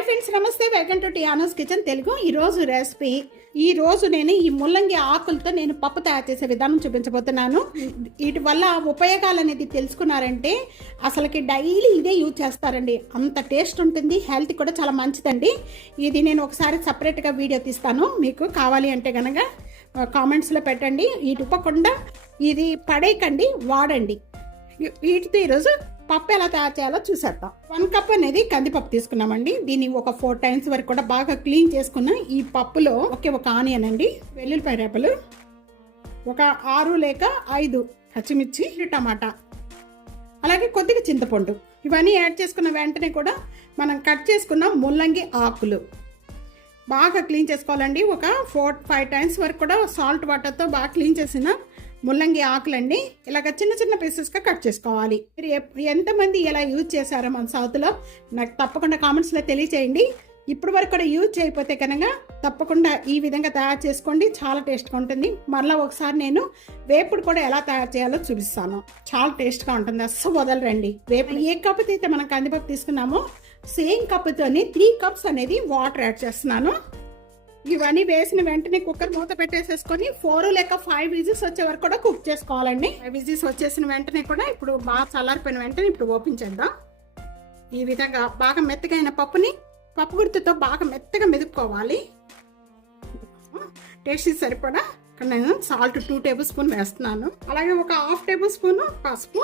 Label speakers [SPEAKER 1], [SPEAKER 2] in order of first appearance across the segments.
[SPEAKER 1] Hi friends నమస్తే. Welcome to టియానోస్ kitchen Telugu. ఈరోజు recipe ఈ రోజు నేను ఈ ముల్లంగి ఆకులతో నేను పప్పు తయారు చేసే విధానం చూపించబోతున్నాను. వీటి వల్ల ఉపయోగాలు అనేది తెలుసుకున్నారంటే అసలుకి డైలీ ఇదే యూజ్ చేస్తారండి. అంత టేస్ట్ ఉంటుంది హెల్త్ కూడా చాలా మంచిదండి. ఇది నేను ఒకసారి సపరేట్గా వీడియో తీస్తాను. మీకు కావాలి అంటే కనుక కామెంట్స్లో పెట్టండి. వీటి ఇవ్వకుండా ఇది పడేయకండి వాడండి. వీటితో ఈరోజు పప్పు ఎలా తయారు చేయాలో చూసేద్దాం. వన్ కప్ అనేది కందిపప్పు తీసుకున్నామండి. దీన్ని ఒక ఫోర్ టైమ్స్ వరకు కూడా బాగా క్లీన్ చేసుకున్న ఈ పప్పులో ఒకే ఒక ఆనియన్ అండి వెల్లుల్లిపాయ రేపలు ఒక ఆరు లేక ఐదు పచ్చిమిర్చి టమాటా అలాగే కొద్దిగా చింతపండు. ఇవన్నీ యాడ్ చేసుకున్న వెంటనే కూడా మనం కట్ చేసుకున్న ముల్లంగి ఆకులు బాగా క్లీన్ చేసుకోవాలండి. ఒక ఫోర్ ఫైవ్ టైమ్స్ వరకు కూడా సాల్ట్ వాటర్తో బాగా క్లీన్ చేసిన ముల్లంగి ఆకులండి ఇలాగ చిన్న చిన్న పీసెస్గా కట్ చేసుకోవాలి. మీరు ఎంతమంది ఇలా యూజ్ చేశారో మన సౌత్లో నాకు తప్పకుండా కామెంట్స్లో తెలియచేయండి. ఇప్పుడు వరకు కూడా యూజ్ చేయకపోతే కనుక తప్పకుండా ఈ విధంగా తయారు చేసుకోండి. చాలా టేస్ట్గా ఉంటుంది. మరలా ఒకసారి నేను వేపుడు కూడా ఎలా తయారు చేయాలో చూపిస్తాను. చాలా టేస్ట్గా ఉంటుంది. అస్సలు వదలరండి. వేపుడు ఏ కప్పుతో అయితే మనం కందిపప్పు తీసుకున్నామో సేమ్ కప్పుతోనే త్రీ కప్స్ అనేది వాటర్ యాడ్ చేస్తున్నాను. ఇవన్నీ వేసిన వెంటనే కుక్కర్ మూత పెట్టేసేసుకొని ఫోర్ లేక ఫైవ్ విజిల్స్ వచ్చే వరకు కూడా కుక్ చేసుకోవాలండి. ఫైవ్ విజిల్స్ వచ్చేసిన వెంటనే కూడా ఇప్పుడు బాగా చల్లారిపోయిన వెంటనే ఇప్పుడు ఓపెన్ చేద్దాం. ఈ విధంగా బాగా మెత్తగైన పప్పుని పప్పు గుర్తుతో బాగా మెత్తగా మెదుపుకోవాలి. టేస్ట్ సరిపడా ఇక్కడ నేను సాల్ట్ టూ టేబుల్ స్పూన్ వేస్తున్నాను. అలాగే ఒక హాఫ్ టేబుల్ స్పూన్ పసుపు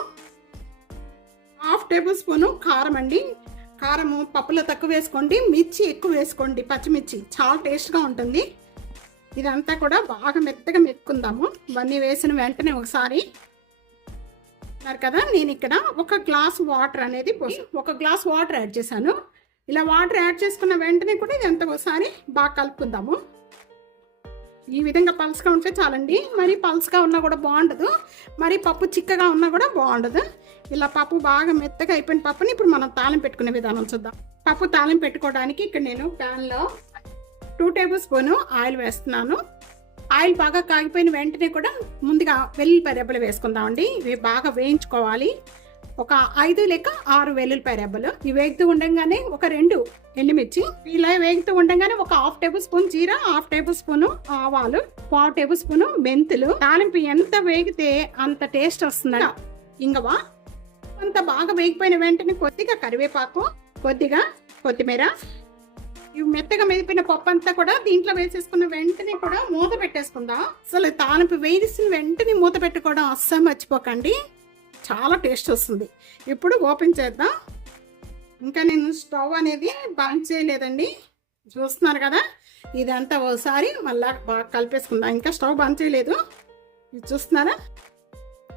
[SPEAKER 1] హాఫ్ టేబుల్ స్పూన్ కారం అండి. కారము పప్పులో తక్కువ వేసుకోండి మిర్చి ఎక్కువ వేసుకోండి పచ్చిమిర్చి. చాలా టేస్ట్గా ఉంటుంది. ఇదంతా కూడా బాగా మెత్తగా మెక్కుందాము ఇవన్నీ వేసిన వెంటనే ఒకసారి ఉన్నారు కదా నేను ఇక్కడ ఒక గ్లాస్ వాటర్ అనేది ఒక గ్లాస్ వాటర్ యాడ్ చేశాను. ఇలా వాటర్ యాడ్ చేసుకున్న వెంటనే కూడా ఇదంతా ఒకసారి బాగా కలుపుకుందాము. ఈ విధంగా పల్స్గా ఉంటే చాలండి. మరి పల్స్గా ఉన్నా కూడా బాగుండదు. మరి పప్పు చిక్కగా ఉన్నా కూడా బాగుండదు. ఇలా పప్పు బాగా మెత్తగా అయిపోయిన పప్పుని ఇప్పుడు మనం తాళం పెట్టుకునే విధానం చూద్దాం. పప్పు తాళం పెట్టుకోవడానికి ఇక్కడ నేను ప్యాన్లో టూ టేబుల్ స్పూను ఆయిల్ వేస్తున్నాను. ఆయిల్ బాగా కాగిపోయిన వెంటనే కూడా ముందుగా వెల్లుల్లిపాయ రెబ్బలు వేసుకుందామండి. ఇవి బాగా వేయించుకోవాలి. ఒక ఐదు లేక ఆరు వెల్లుల్లిపాయ రెబ్బలు ఇవి వేగుతూ ఉండగానే ఒక రెండు ఎండుమిర్చి. ఇలా వేగుతూ ఉండగానే ఒక హాఫ్ టేబుల్ స్పూన్ జీరా హాఫ్ టేబుల్ స్పూన్ ఆవాలు పావు టేబుల్ స్పూన్ మెంతులు. తాలింపు ఎంత వేగితే అంత టేస్ట్ వస్తుందా. ఇంగవా అంత బాగా వేగిపోయిన వెంటనే కొద్దిగా కరివేపాకు కొద్దిగా కొత్తిమీర. ఇవి మెత్తగా మెదిపిన పప్పు అంతా కూడా దీంట్లో వేసేసుకున్న వెంటనే కూడా మూత పెట్టేసుకుందాం. అసలు తాలింపు వేసిన వెంటనే మూత పెట్టుకోవడం అస్సలు మర్చిపోకండి. చాలా టేస్ట్ వస్తుంది. ఇప్పుడు ఓపెన్ చేద్దాం. ఇంకా నేను స్టవ్ అనేది బంద్ చేయలేదండి. చూస్తున్నారు కదా? ఇదంతా ఒకసారి మళ్ళా బాగా కలిపేసుకుందాం. ఇంకా స్టవ్ బంద్ చేయలేదు. ఇది చూస్తున్నారా?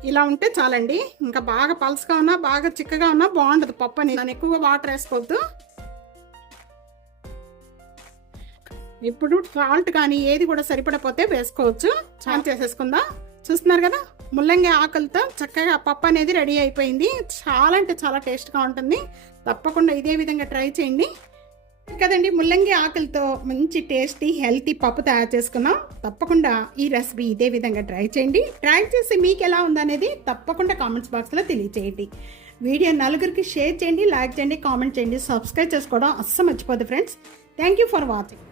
[SPEAKER 1] ఇలా ఉంటే చాలండి. ఇంకా బాగా పల్స్గా ఉన్నా బాగా చిక్కగా ఉన్నా బాగుండదు పప్పు అని దాన్ని ఎక్కువగా వాటర్ వేసుకోవద్దు. ఇప్పుడు సాల్ట్ కానీ ఏది కూడా సరిపడపోతే వేసుకోవచ్చు. చాలా చేసేసుకుందాం. చూస్తున్నారు కదా? ముల్లంగి ఆకులతో చక్కగా పప్పు అనేది రెడీ అయిపోయింది. చాలా అంటే చాలా టేస్ట్గా ఉంటుంది. తప్పకుండా ఇదే విధంగా ట్రై చేయండి. కదండి ముల్లంగి ఆకులతో మంచి టేస్టీ హెల్తీ పప్పు తయారు చేసుకున్నాం తప్పకుండా ఈ రెసిపీ ఇదే విధంగా ట్రై చేయండి. ట్రై చేసి మీకు ఎలా ఉందనేది తప్పకుండా కామెంట్స్ బాక్స్లో తెలియచేయండి. వీడియో నలుగురికి షేర్ చేయండి లైక్ చేయండి కామెంట్ చేయండి. సబ్స్క్రైబ్ చేసుకోవడం అస్సలు మర్చిపోదు friends. Thank you for watching.